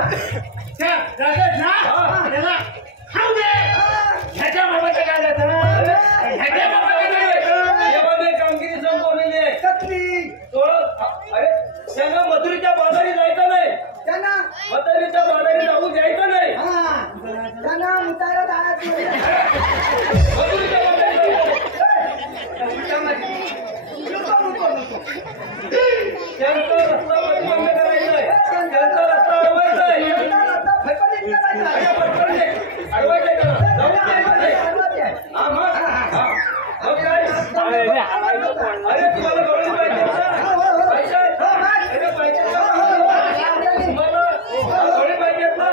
त्या जागेत ना त्याला खाऊ दे. ह्याच्या बाबाचं काय जातं ह्याच्या बाबाचं काय देवाने कामगिरी संपवलेली आहे. कसली तो अरे त्यांना मथुरीच्या बाजारी जायचं नाही. त्यांना मथुरीच्या बाजारी जाऊ द्यायचं नाही. त्यांना मुतायला जायचं मथुरीच्या बाजारी जायचं. त्यांचा रस्ता बंद करायचा आहे. त्यांचा रस्ता अडवायचा आहे. अडवायचा आहे त्याला. जाऊ द्यायचं नाही. हा मग मग काय अरे तुम्हाला गवळी पाहिजे ना? पैसे अरे पैसे तुम्हाला गवळी पाहिजेत ना?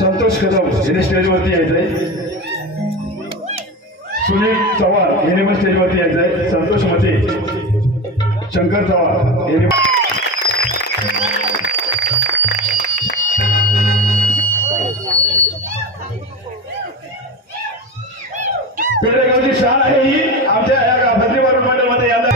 संतोष कदम यांनी स्टेजवरती यायचंय. सुनील चव्हाण यांनी पण स्टेजवरती यायचंय. संतोष मते, शंकर चव्हाण यांनी पेडगावची शाळा आहे ही आमच्या या भद्रीवार मंडळमध्ये यायला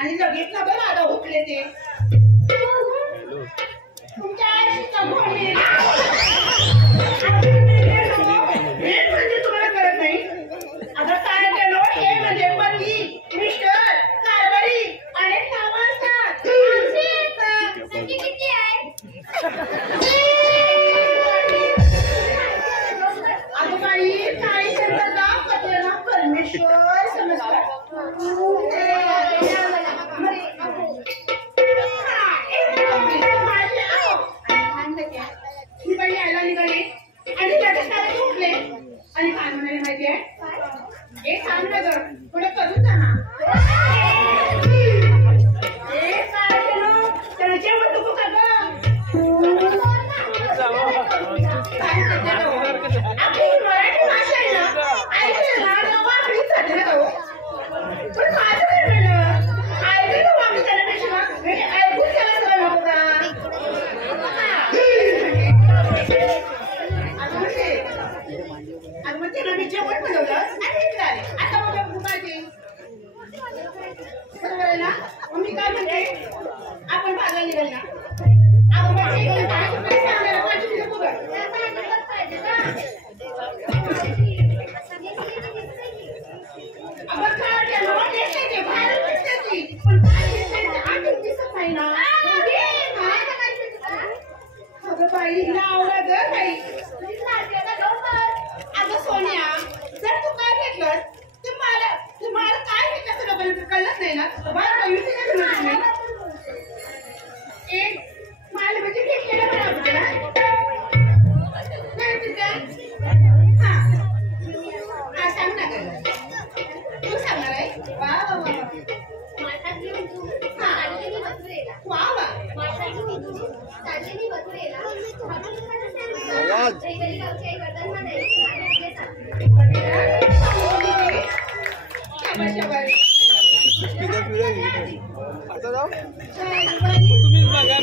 आणि लगेच ना बरं आता उठले ते तुमच्या आईचा फोन येईल. हे म्हणजे तुम्हाला कळत नाही. अगं काय केलं हे म्हणजे पती मिस्टर कारभारी अनेक नावं असतात. किती आहे अगं बाई काही शब्दाचा पतीला परमेश्वर समजतात. आणि काय म्हणाले माहितीये एक सांग ना ग पुढे करून जा ना काय केलं त्याला जेवण नको का ग आपली मराठी भाषा आहे ना ऐकलं ना वाकडीच जाते ना गं पण माझं काय म्हणलं ऐकलं वाकडी त्याच्यापेक्षा ऐकून त्याला सगळं नको का त्याला मी जेवण बनवलं आणि झाले आता मग भाजी बरोबर आहे ना मग मी काय म्हणते आपण भागायला निघाल ना आपण बाई नावला ग बाई अगं सोनिया जर तू काय घेतलं तुम्हाला काय घेतलं तुला कळलंच नाही ना एक माल म्हणजे घेतलेलं बरं आपल्याला नाही तुझ्या हा सांग ना ग तू सांगणार आहे वा वा वा वा वा तुम्हीच बघा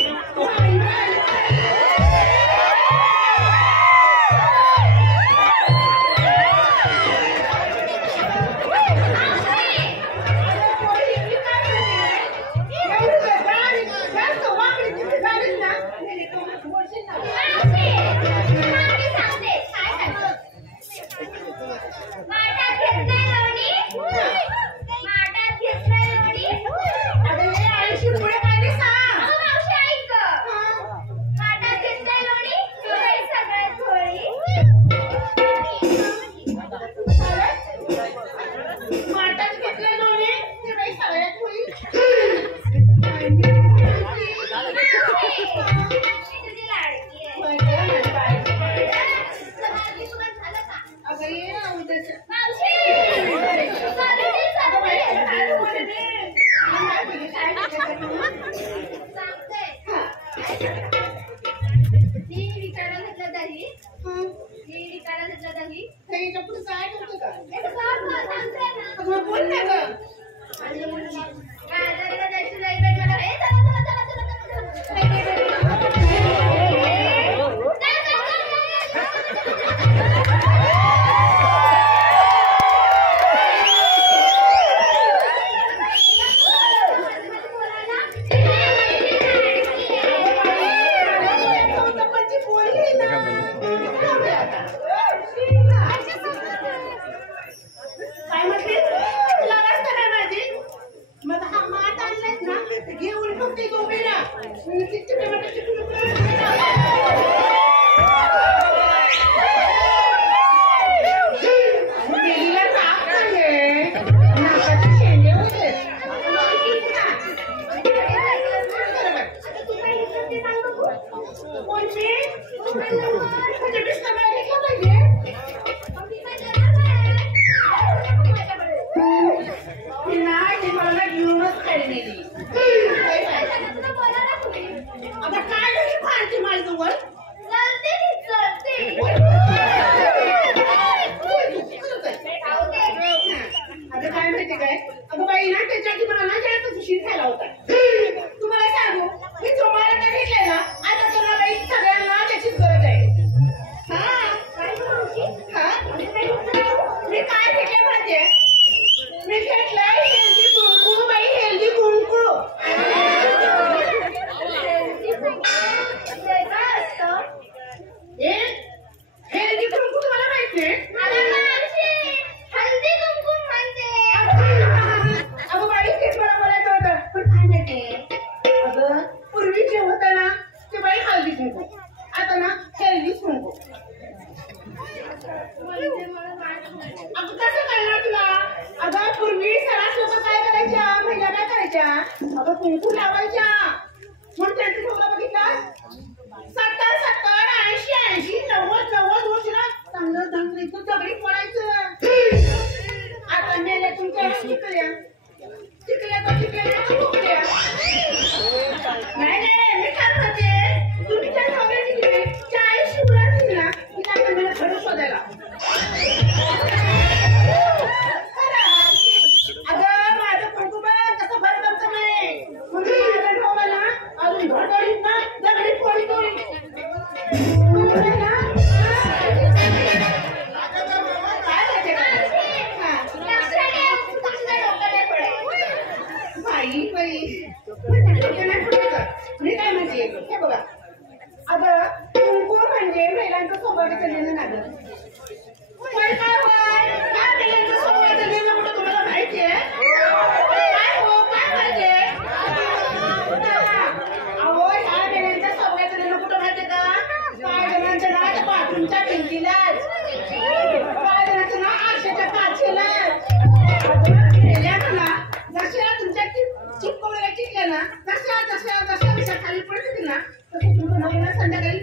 साडी नेली आता काय झाली फारची माझ्याजवळ आता काय माहिती काय अगं बाई ना त्याच्यासाठी मला ना जास्त शिर खायला होता तुम्हाला सांगू मी तुम्हाला काय घेतलंय ना आता तुला बाई सगळ्यांना त्याचीच गरज आहे मी काय घेतलंय माहितीये मी घेतलंय हेल्दी कुंकू बाई हेल्दी कुंकू हेल्दी कुंकू तुम्हाला माहिती आहे अगं बाई तेच मला बोलायचं होतं पण काय माहितीये अगं पूर्वी जे होतं ना ते बाई हल्दी कुंकू आता ना हेल्दी कुंकू अगं कसं कळणार तुला अगं पूर्वी सरास लोक काय करायच्या महिला काय करायच्या अगं कुंकू लावायच्या म्हणून त्यांचं ठेवलं बघितलं 70, 80, 90 वर्ष ना चांगलं धंगरीचं दगडी पडायचं आता मेल्या तुमच्या टिकल्या नाही मी काय म्हणते तुमच्या सगळ्यांनी 40 शिवरात्री ना की काय मला घर शोधायला अगं माझं कुंकू बघ कसं भरकमचं नाही म्हणून माझ्या ठेवलं ना अजून घडोळीत ना दगडी पडली मी काय म्हणते हे बघा अगं कुंकू म्हणजे महिलांचं सौभाग्याचं लेणं नागं काय महिलांचं सौभाग्याचं लेणं कुठं तुम्हाला माहिती आहे काय माहितीये अहो ह्या महिलांच्या सौभाग्याचं लेणं कुठं माहितीये का काय जणांचं नाव बाथरूमच्या भिंतीलाच काय जणांचं नाव आरशाच्या काचेलाच जशा तुमच्या चिपकवलेल्या टिकल्या ना जशा खाली पडतील ना तसं तुमचं नवीन संध्याकाळी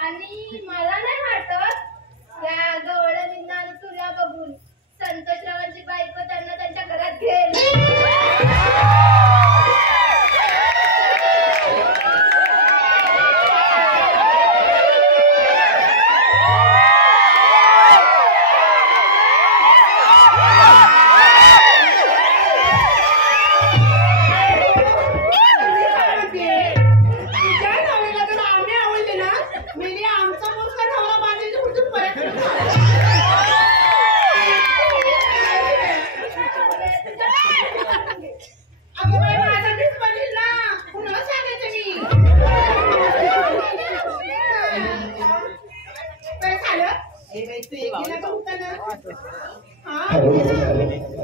आणि मला नाही वाटत त्या गवळणींना आणि तुला बघून संतोषरावांची बायको त्यांना त्यांच्या घरात घेईल.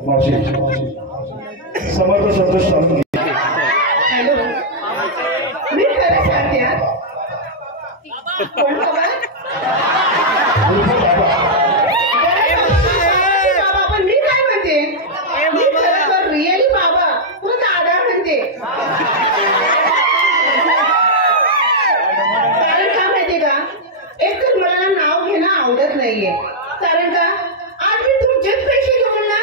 मावशी समर्थ संतोष सांगून हॅलो मी खरं सांगते कोण बाबा पण मी काय म्हणते मी खरं तर रिअली बाबा तू दादा म्हणते कारण का माहितीये का एक तर मला नाव घेणं आवडत नाहीये कारण का आज मी तुमचेच पैसे घेऊन ना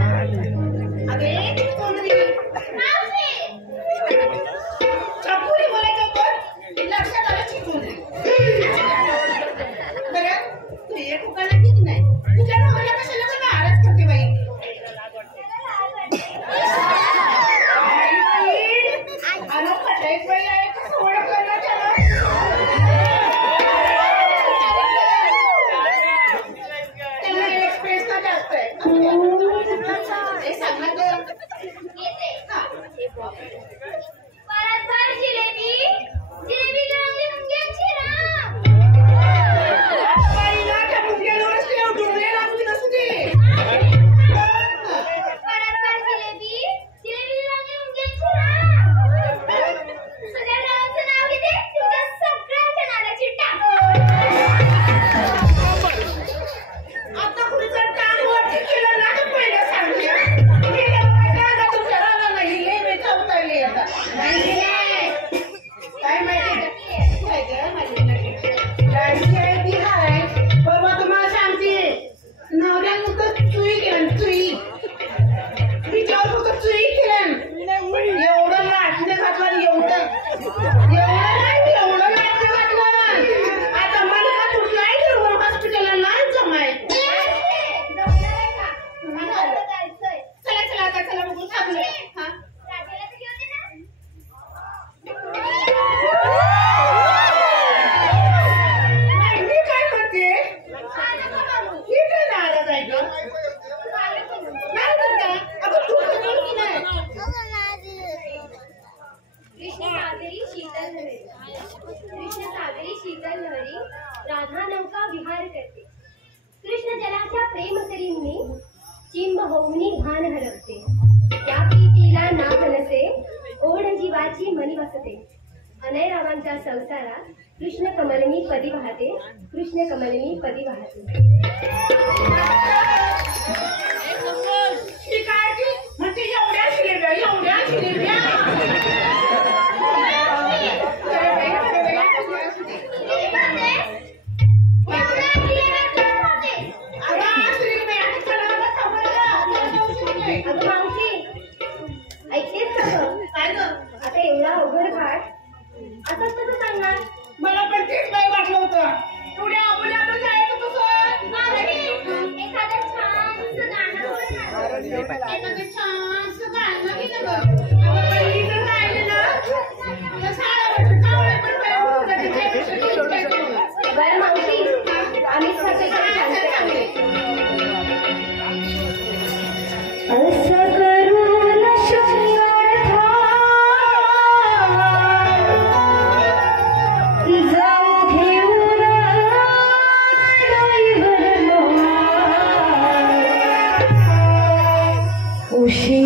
अरे कोणरी चपुरी बोलायचं पण लक्षात आलं चिकून बरं तू एक उकाला ठीक नाही तुझ्या नवऱ्याला कशाला का नाराज करते बाई अरे खटाईच बाई आहे कसं ओळखलं ना त्याला त्याला एक्सप्रेस ना जास्त आहे हे सांगणार परत जिलेबी जिलेबी लावली मुंग्यांची राम बाईला त्या मुंग्यावरच ठेव डोळे लागून नसू दे परत जिलेबी जिलेबी लावली मुंग्यांची राम सगळ्या नावाचं नाव घेते तुझ्या सगळ्यांच्या नावाची टाक आता कुणीचा टांग वरती केलं ना तर पहिलं सांगूया केलं काय का तुमच्या रागा नाही लय बेचा उतरली आता नाही काय माहिती काय गं माझी लाडकी आहे ती हाय बाबा तुम्हाला सांगते नवऱ्यानं नुसतं चुई केलं चुई तिच्यावर फक्त चुई केलं एवढं नाटणे घातलं एवढं नाटणे घातलं आता मला का तुटलाय तर हॉस्पिटलला नाही जमाय चला चला आता चला बघून थांबले हा नाही, मी काय म्हणते ही काय नाराज आहे गं? नाही तर काय? अगं तू बदल की नाही कृष्ण सागरी शीतल लहरी राधा नौका विहार करते कृष्ण जलाच्या प्रेमसरींनी चिंब होऊनी भान हरवते त्या प्रीतीला नाथ नसे ओढ जीवाची मनी वसते अनय रावांच्या संसारात कृष्ण कमलिनी पदी वाहते कृष्ण कमलिनी पदी वाहते ती काय ती म्हणते एवढ्या जिलेब्या अगं मावशी ऐकतेस का गं? काय गं? आता एवढा अवघड घाट असंच कसं सांगणार मला पण तेच नाही वाटलं होतं एवढ्या आपण जायचं कसं एखादं छानसं गाणं बोल ना. एखादं छानसं गाणं गेलं गं अगं पहिली जर गायलं ना तर सारा वाटतं कावळे पण बाया उठतात त्याच्यापेक्षा नीट काय करू. बरं मावशी आम्हीच कसं चांगले. असं करून जाऊ घेऊन उशी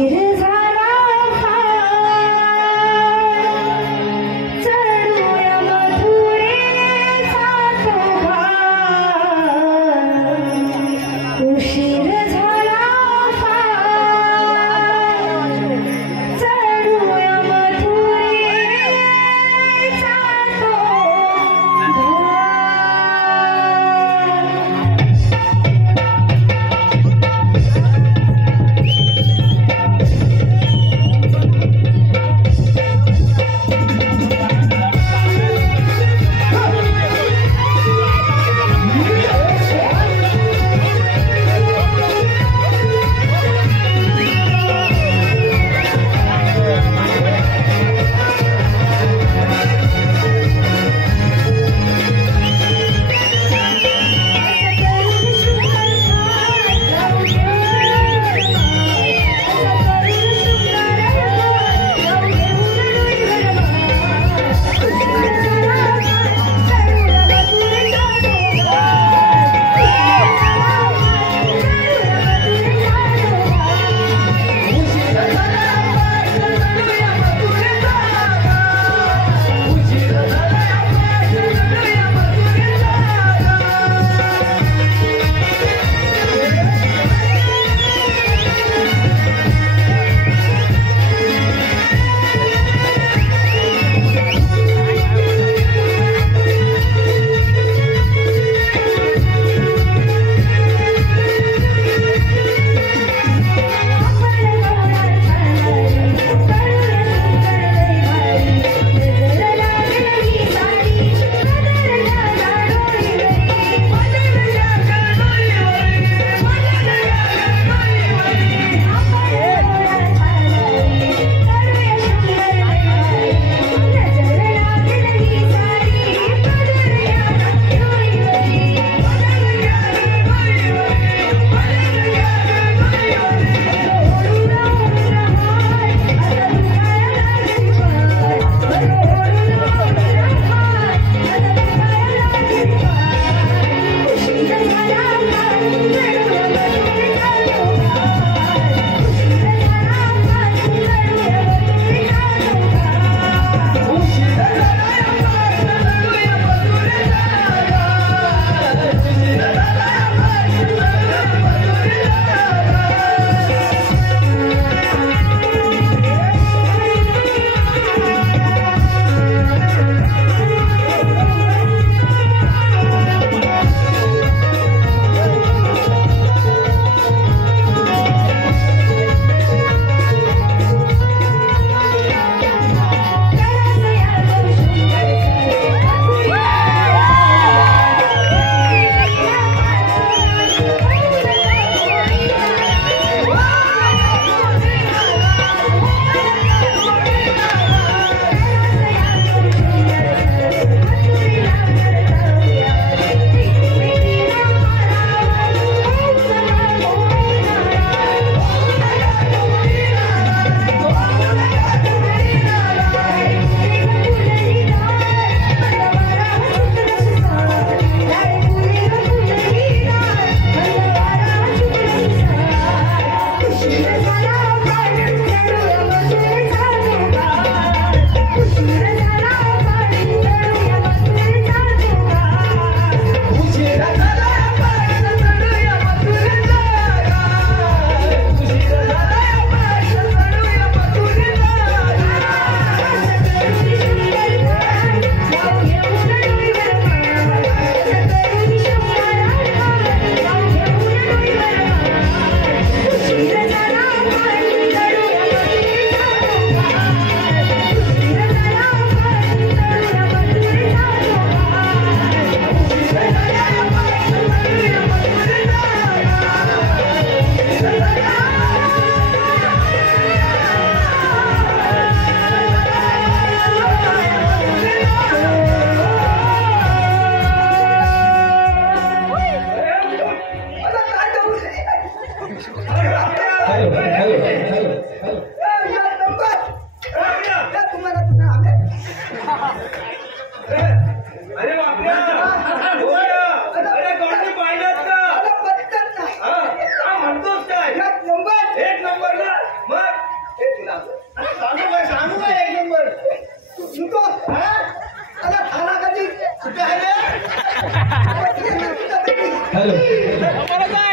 हॅलो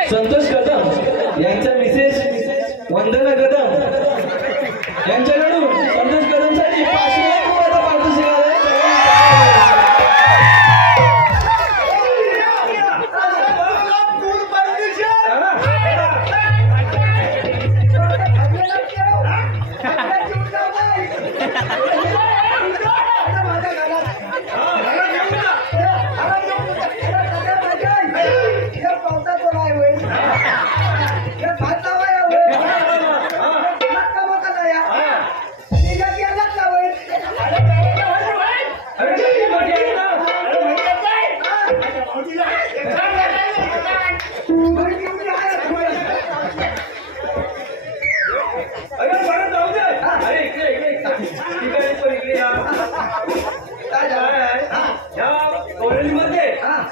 संतोष कदम यांच्या मिसेस वंदना कदम यांच्याकडून संतोष कदमसाठी 500 रुपयाचा पारितोषिक आलंय.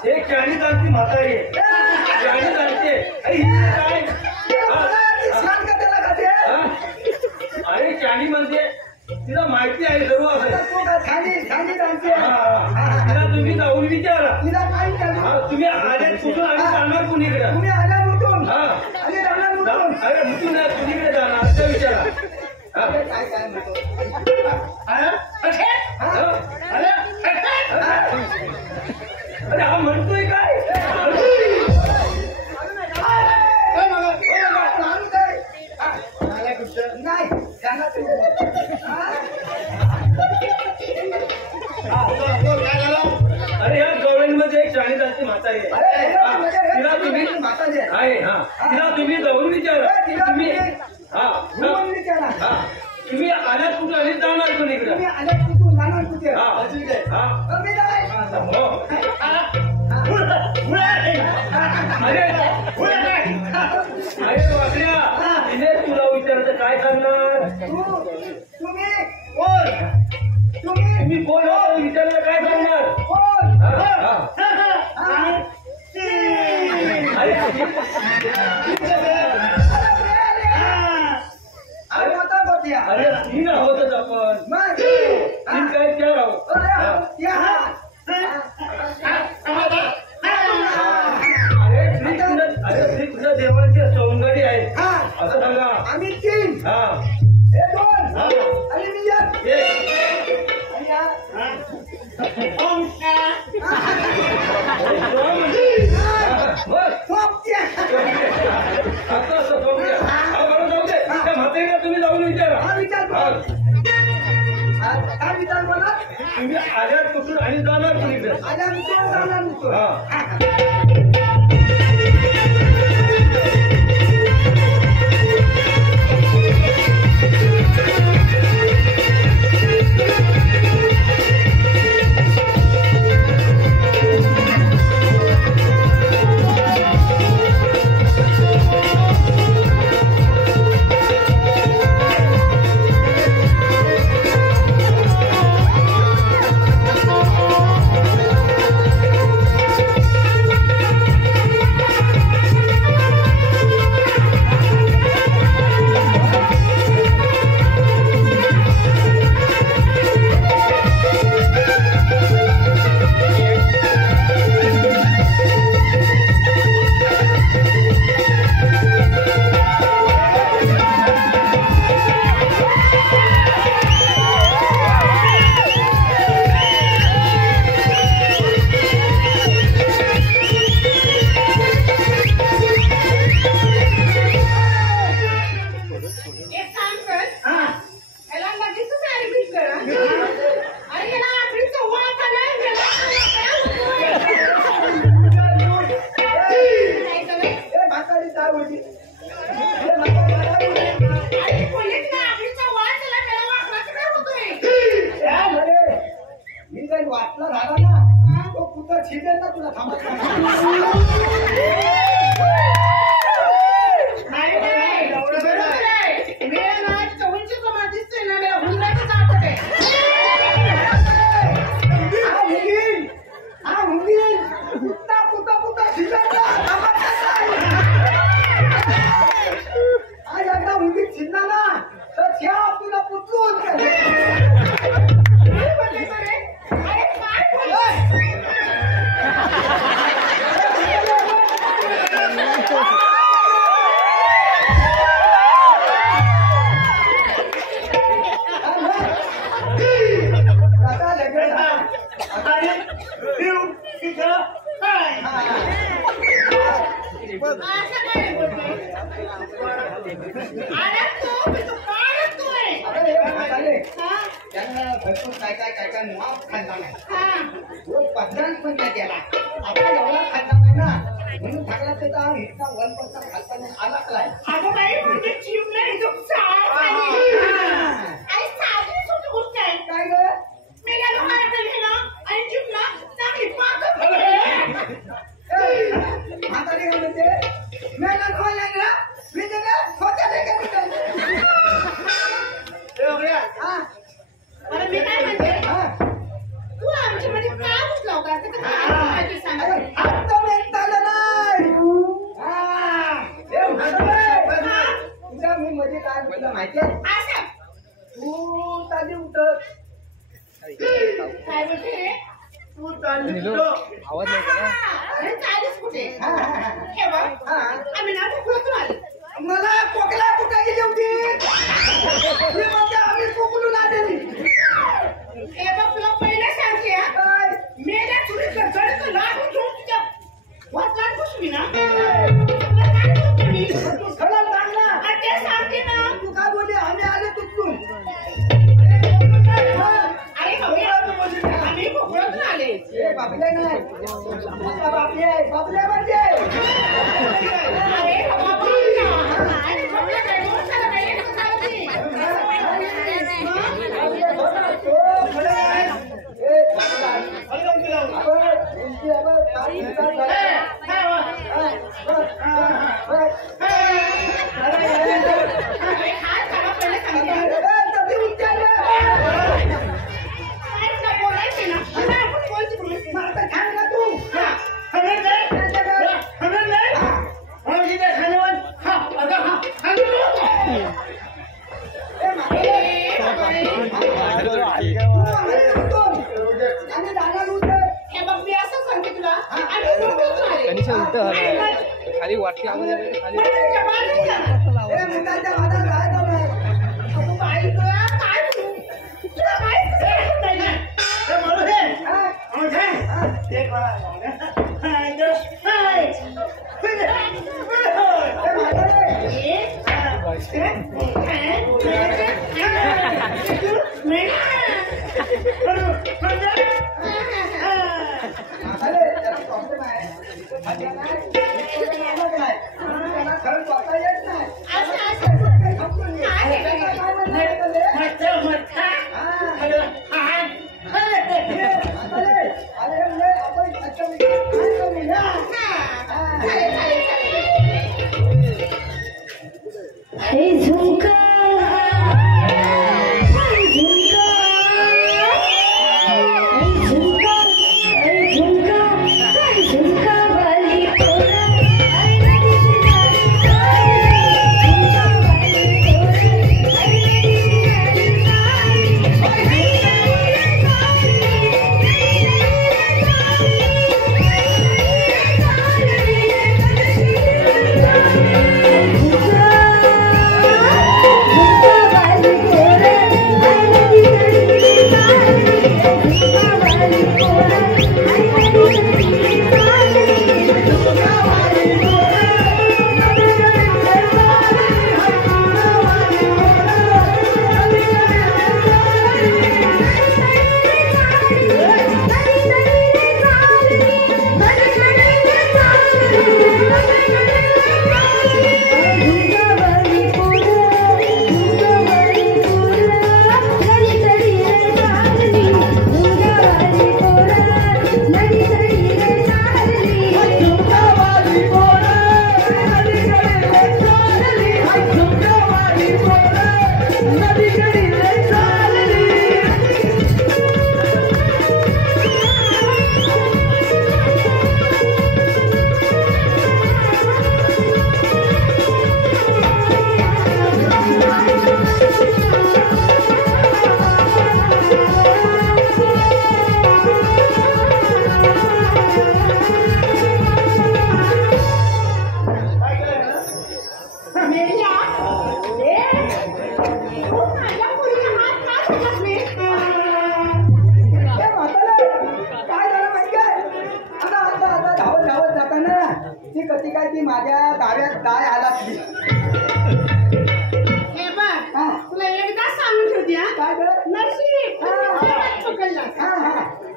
एक चाळीस आमची म्हातारी आहे. चाळीस आमची अरे चाळी म्हणजे तिला माहिती आहे सर्व तिला तुम्ही जाऊन विचारा. तुम्ही आले कुठून आम्ही जाणार कुणीकडे अरे कुठून कुणीकडे जाणार असं विचारा. अरे हा म्हणतोय काय अरे या गव्हर्नमेंटमध्ये एक चाळीस आमची म्हातारी आहे. तिला तुम्ही आहे हा तिला तुम्ही जाऊन विचारा. तुम्ही हा तुम्ही आल्यात कुठं आणि जाणार पण इकडे अरे वाकड्या तिने तुला विचारतं काय सांगणार. तुम्ही कोण विचारलं काय सांगणार. अरे तीन आहोतच आपण तीन काय चार आहोत. अरे श्रीकृष्ण देवांची सौंदर्य आहे असं सांगा. आम्ही 3 हा हे 2 आणि मी 1 म्हातारीला तुम्ही जाऊन विचारा. काय विचार बोला. तुम्ही आल्यात कुठून आणि जाणार कुणीकडे. वाटला झाला ना तो कुठं छिपेल ना तुला थांबत असं काय बोलतोय? अडकतो, मी तो काय अडकतोय? अरे हे म्हातारे, हा? त्यांना भरपूर काय नाव खाल्ला नाही. हा. तो पदार्थ पण नाही केला. आपण एवढा खाल्ला नाही ना, म्हणून थकला त्याचा इतका वनपणचा खालचा आला काय. अगं बाई, म्हणजे चिमणं ही जो चाळ खाली. आणि साधी सोपी गोष्ट आहे. काय ग? मेल्याला मारायचं घेणं आणि चिमणं चांगली पाकच होते. म्हातारी काय म्हणते? मेला खायला ना, मी त्याला खोट्या नाही का म्हणते. हा, बरं, मी काय म्हणते? हा. तू आमच्यामध्ये का घुसला होता? त्याचं काय माहिती सांग. अरे, आता मेल चाललं नाही. हा, हे म्हातारे, हा? तुझ्या मी मध्ये काय म्हटलं माहितीये? असं. तू चाली उठत. काय बोलते रे? तू चाली उठत. अरे चालीस कुठे? हा, हा, हा. हे बघ, हा. आम्ही ना खोकलातून आलो. मला कोकला कुठे गेली होती? मी म्हणते आम्ही कोकलून आलेली. हे बघ, तुला पहिलं सांगते हा. काय? मेल्या चुरीचं जडकं लाटून घेऊन तुझ्या वजनात घुसवी ना. तुला काय बोलते मी? तू खरं लागला. आणि ते सांगते ना. तू काय बोलली? आम्ही आले तुझून. अरे भाऊया, आम्ही खोकलातून आले. हे बापले नाही. आता बापले म्हणजे. अरे बाबा, आणि खोकला काय बोल साला काय येत होती. हो, खरं आहे. हे, उंची आहे बघ, तारी उंचार झाली. अरे हात काढा, पहिलं सांगते. अरे, तरी उंची आहे. काय तुला बोलायचं ना? तुला आपण बोलते बोलायचं. मारता खाय ना तू. हा. हे म्हातारे. आणि दादा उठे. हे बघ, मी असं सांगते तुला. आम्ही खोकलातून आले. खाली वाटली खाली पण तुझ्या बाळ नाही जाणार. हे मुलाच्या हातात जायचं नाही. अगं बाई गं, काय बोलू? तुला काहीच कळत नाही ना. हा? हे म्हातारे. म्हातारे, त्याला प्रॉब्लेम आहे. आता नाही, त्याला खरं स्वतः येत नाही. काही समजून घे. काय म्हणलं ते? हा. म्हातारे, अरे लय आपण अच्छा मी काय करू ना? हे झुमका नडी होती काय ती माझ्या डाव्यात काय आला ती हे बघ हा. तुला एकदा सांगून ठेवते हा काय गं? नशीब पकडला हा हा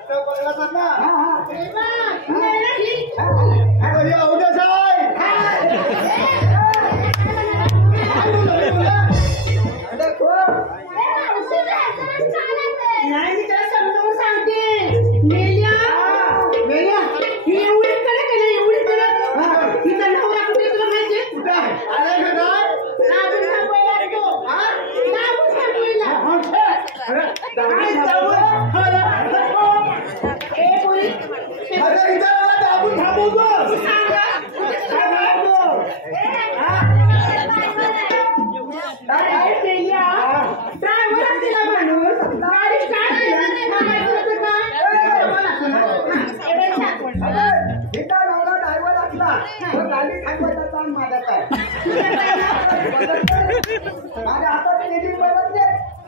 तो पकडला जात ना. हा हा हे बघ तुला ही अरे अवघड साहेब. अरे कोण? नाही मी त्याला समजावून सांगते मेल्या मेल्या ही एवढी कडक आहे ना एवढी कडक तिचा नवरा कुठे तुला माहितीये कुठं आहे? आलाय का काय? दाबून थांबवायला असतो दाबून थांबवायला काय जाऊ? ए पोरी अरे इथं मला दाबून थांबवतो. सांगा काय मेल्या ड्रायव्हर तिला माणूस गाडी स्टार्ट केली थांबायचं होतं का हिचा नवरा ड्रायव्हर असला तर गाडी थांबवायचा काम माझा काय माझ्या हातात लेडीज बघत नाही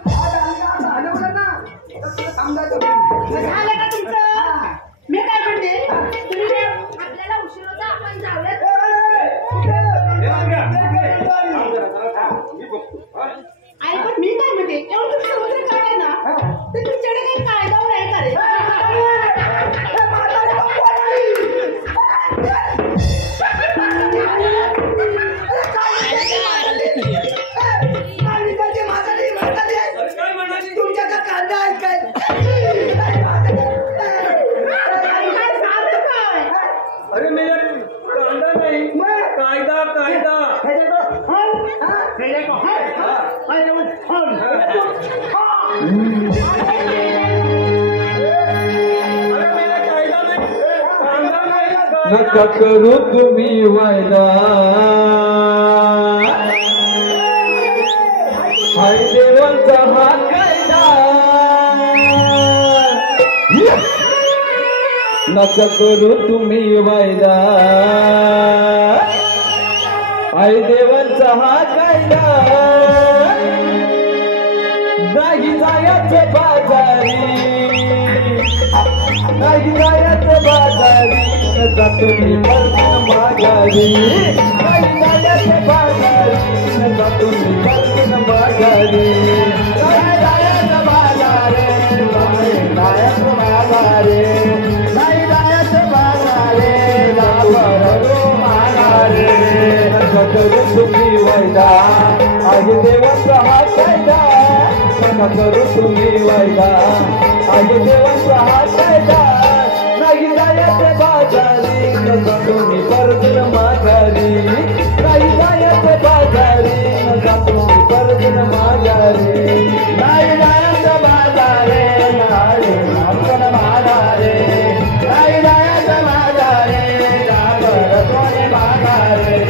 असं हलवलं ना तर तुला समजायचं झालं का तुमचं मी काय म्हणते तुम्ही आपल्याला उशीर होता आपण जाऊयात. आई पण मी काय म्हणते एवढं समुद्र काढे ना तर तुमच्याकडे काही कायदा नाही का रे काय म्हणाली? तुमच्याकडे कांदा आहे काय काय झालं काय अरे मेल्या कांदा नाही कायदा कायदा. अरे मेल्या कायदा नाही कांदा नाही कायदा. नका करू तुम्ही वायदा हाय देवांचा हा कायदा नका करू तुम्ही वायदा हाय देवांचा हा कायदा नाही जायचं बाजारी नाही जायचं बाजारी जातो मी परतून माघारी नाही जायचं बाजारी जातो मी परतून माघारी नाही जायचं बाजारे नाही जायचं बाजारे नाही जायचं बाजारे जातो माघारी करू तुम्ही वायदा आहे देवाचा हा कायदा नका करू तुम्ही वायदा आहे देवाचा हा कायदा नाही जायचं बाजारी नका तुम्ही परतून माघारी नाही जायचं बाजारी नका तुम्ही परतून माघारी नाही जायचं बाजारे नाही आपण माघारे नाही जायचं बाजारे परतून माघारे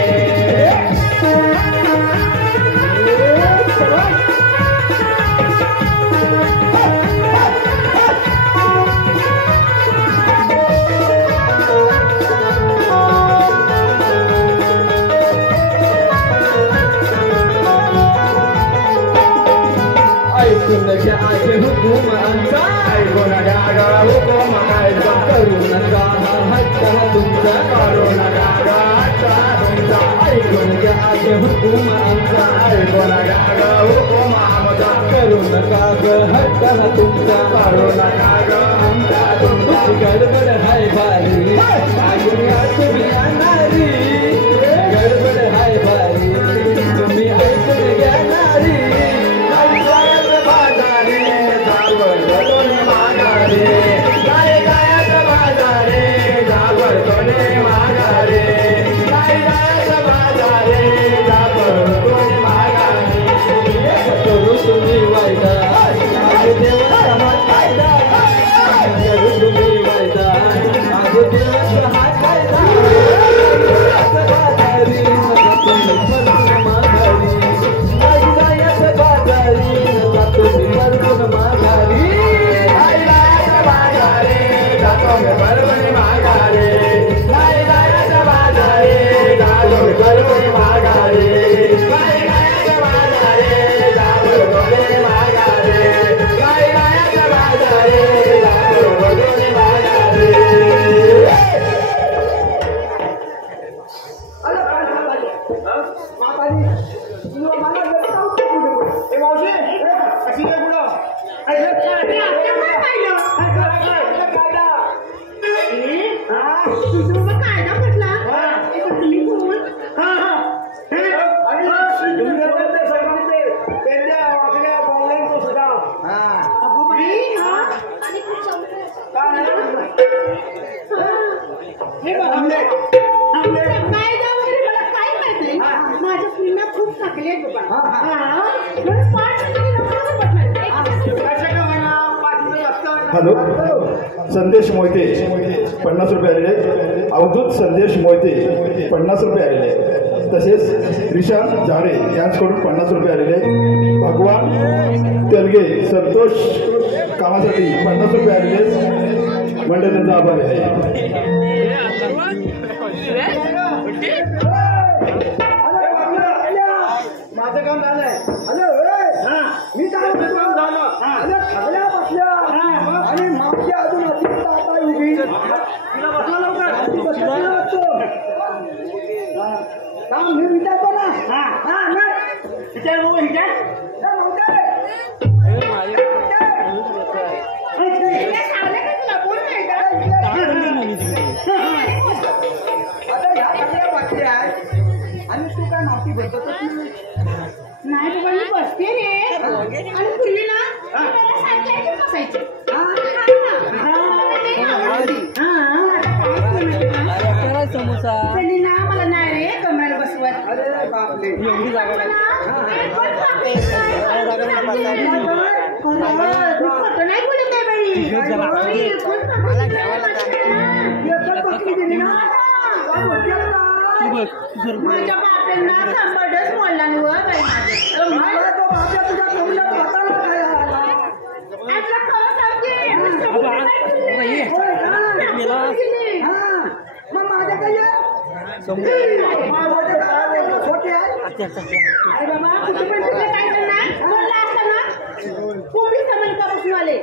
ऐकून घ्या आहे हुकूम आमचा ऐकून घ्या हुकूम आमचा करू नका हट्ट तुमचा करू नका हट्ट तुमचा ऐकून घ्या आहे हुकूम आमचा ऐकून घ्या हुकूम आमचा करू नका हट्ट तुमचा करू नका आमचा तुमची गडबड हाय भारी ऐकून घ्या तुम्ही आणणारी गडबड हाय भारी तुम्ही ऐकून घ्या नारी माघारे तुझं बाबा कायदा पटला तुम्ही कोण आणि खूप हे बघा कायदा वगैरे मला काय माहित नाही माझ्या मुलीला खूप टाकले बाबा हॅलो संदेश मोहिते 50 रुपये आलेले. अवधूत संदेश मोहिते 50 रुपये आलेले. तसेच रिशांत झारे यांच्याकडून 50 रुपये आलेले. भगवान तेलगे संतोष कामासाठी 50 रुपये आलेले. मंडळ त्यांचा आभार आहे. माझं काम झालंय. मी काम झालं सगळ्या बसल्या आणि मागच्या अजून अतिरिक्त आता उभी काम मी विचारतो ना विचार बघू विचार आणि तू काय माफी बसत नाही बाबा मी बसते रे आणि पूर्वी ना सायकल बसायचे त्यांनी ना मला नाही रे कमराला बसवत अरे बापले एवढी जागा नाही बोलत आहे माझ्या बापांना थांबडच बोलला ना वर बाई अरे बाबा कुठे पण तुला काय करणार बोलला असता ना पोलीस का बसून आले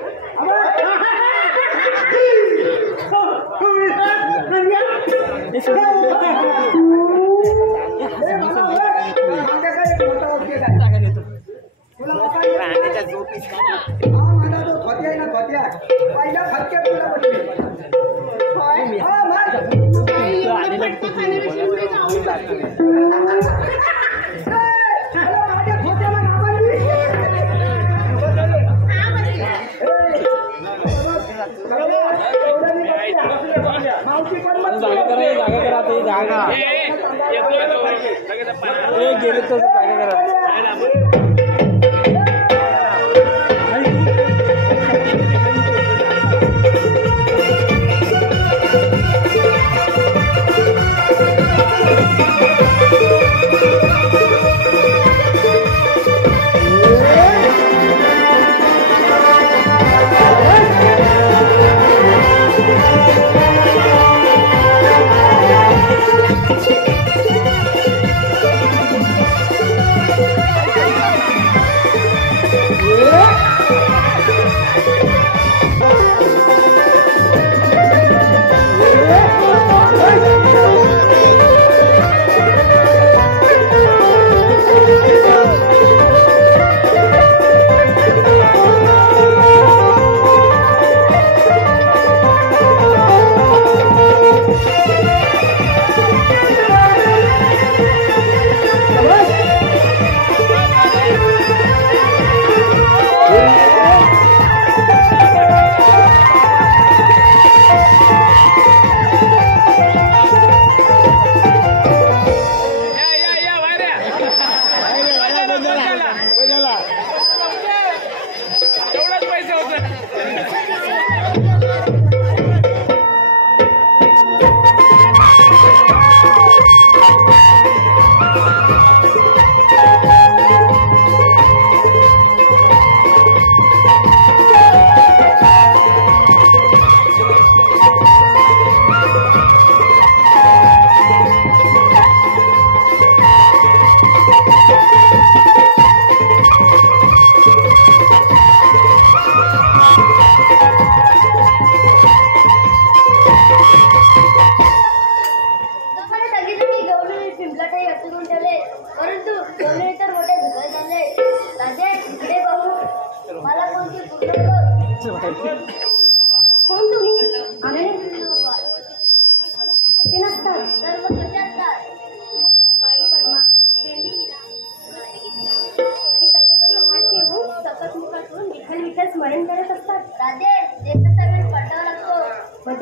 गेले तर जागा करा.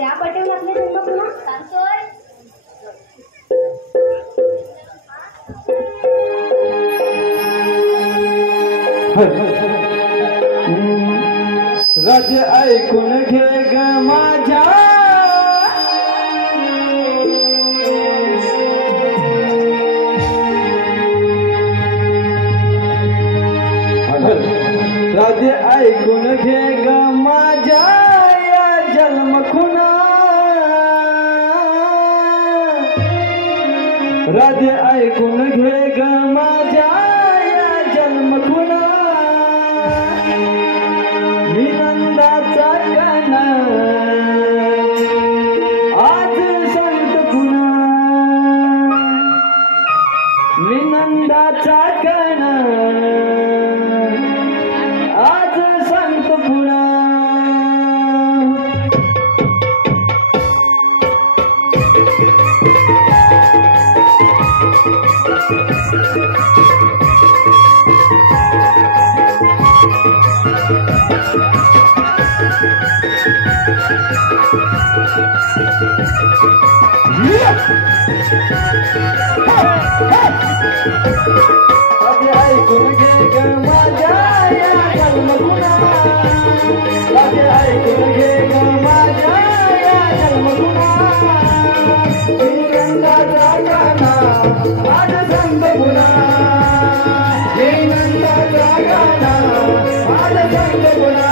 या पटेल आपले जन्म पुन्हा सांगतोय. राज्य ऐकून घे ग माझ्या राज्य ऐकून घे ग माझ्या या जन्म खुना राज्य ऐकून घे ग माझ्या या जन्म खुना मी नंदाचा काना आज संत पुन्हा मी नंदाचा काना आज संत पुन्हा राज्य ऐकून घे ग माझ्या या जन्मगुणा राज्य ऐकून घे ग माझ्या या जन्मगुणा मी नंदाचा गाणा आज संत पुन्हा मी नंदाचा गाणा आज संत पुन्हा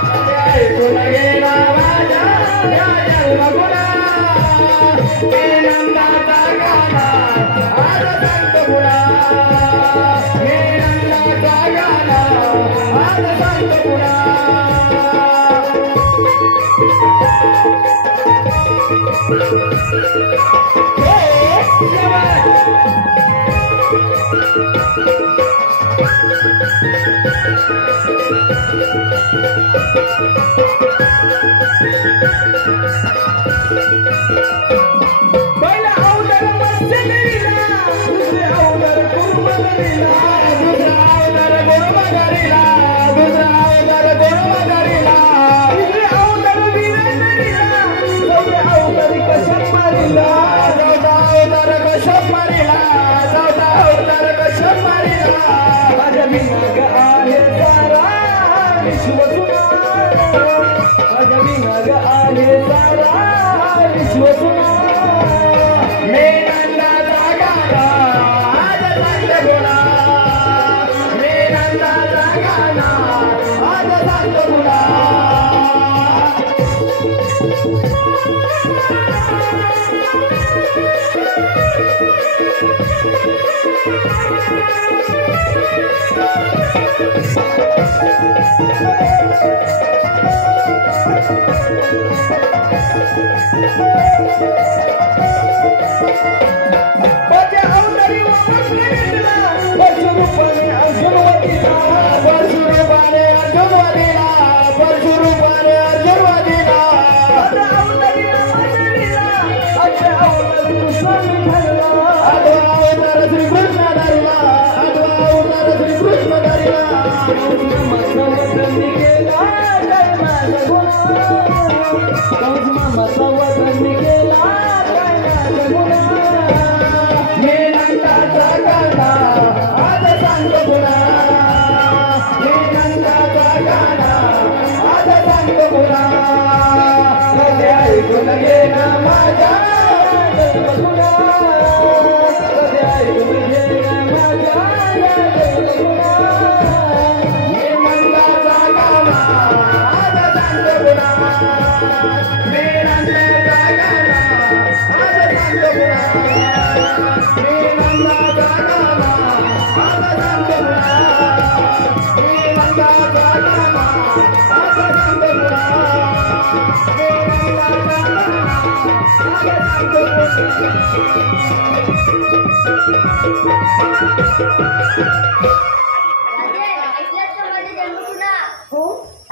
राज्य ऐकून घे ग माझ्या या जन्मगुणा राज्य ऐकून घे ग माझ्या या जन्मगुणा मी नंदाचा गाणा आज संत पुन्हा मी नंदाचा गाणा आज संत पुन्हा पहिला अवतार मत्स्यगिरीला दुसरे अवतार कुर्मगिरीला दुसरा अवतार गोरमगिरीला दुसरा अवतार गोरमगिरीला तिसरे अवतार वीरेंद्रीला चौथे अवतार कश्यपमारीला चौथा अवतार कश्यपमारीला चौथा अवतार कश्यपमारीला माझ्या विनाग आहे सारा विश्वसुना माझ्या विनाग आहे सारा विश्वसुना मी नंदाचा गाणा आज संत पुन्हा मी नंदाचा गाणा आज संत पुन्हा माझ्या अवतारी वापरले गेला परशुरूपाने अर्जुनवादीला परशुरूपाने अर्जुनवादीला परशुरूपाने अर्जुनवादीला माझ्या अवतारी रामाचारीला आजच्या अवतार कृष्णाने धरला आठवा अवतार श्रीकृष्ण धरला आठवा अवतार श्रीकृष्ण धरला मामाचा वदनी गेला काय माझा गुन्हा मामाचा वदनी गेला काय माझा गुन्हा मी नंदाचा गाणा आज संत पुन्हा मी नंदाचा गाणा आज संत पुन्हा कधी ऐकून घे ना माझ्या जन्मगुणा कधी ऐकून घे ना माझ्या जन्मगुणा मी नंदाचा गाणा आज संत पुन्हा मी नंदाचा गाणा आज संत पुन्हा मी नंदाचा गाणा आज संत पुन्हा मी नंदाचा गाणा आज संत पुन्हा मी नंदाचा गाणा आज ऐकलंच का माझे जन्म पुन्हा? हो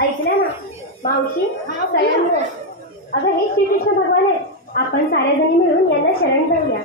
ऐकलं ना मावशी सयांद्र. अगं हे श्रीकृष्ण भगवान आहेत. आपण साऱ्या जणी मिळून यांना शरण जाऊया.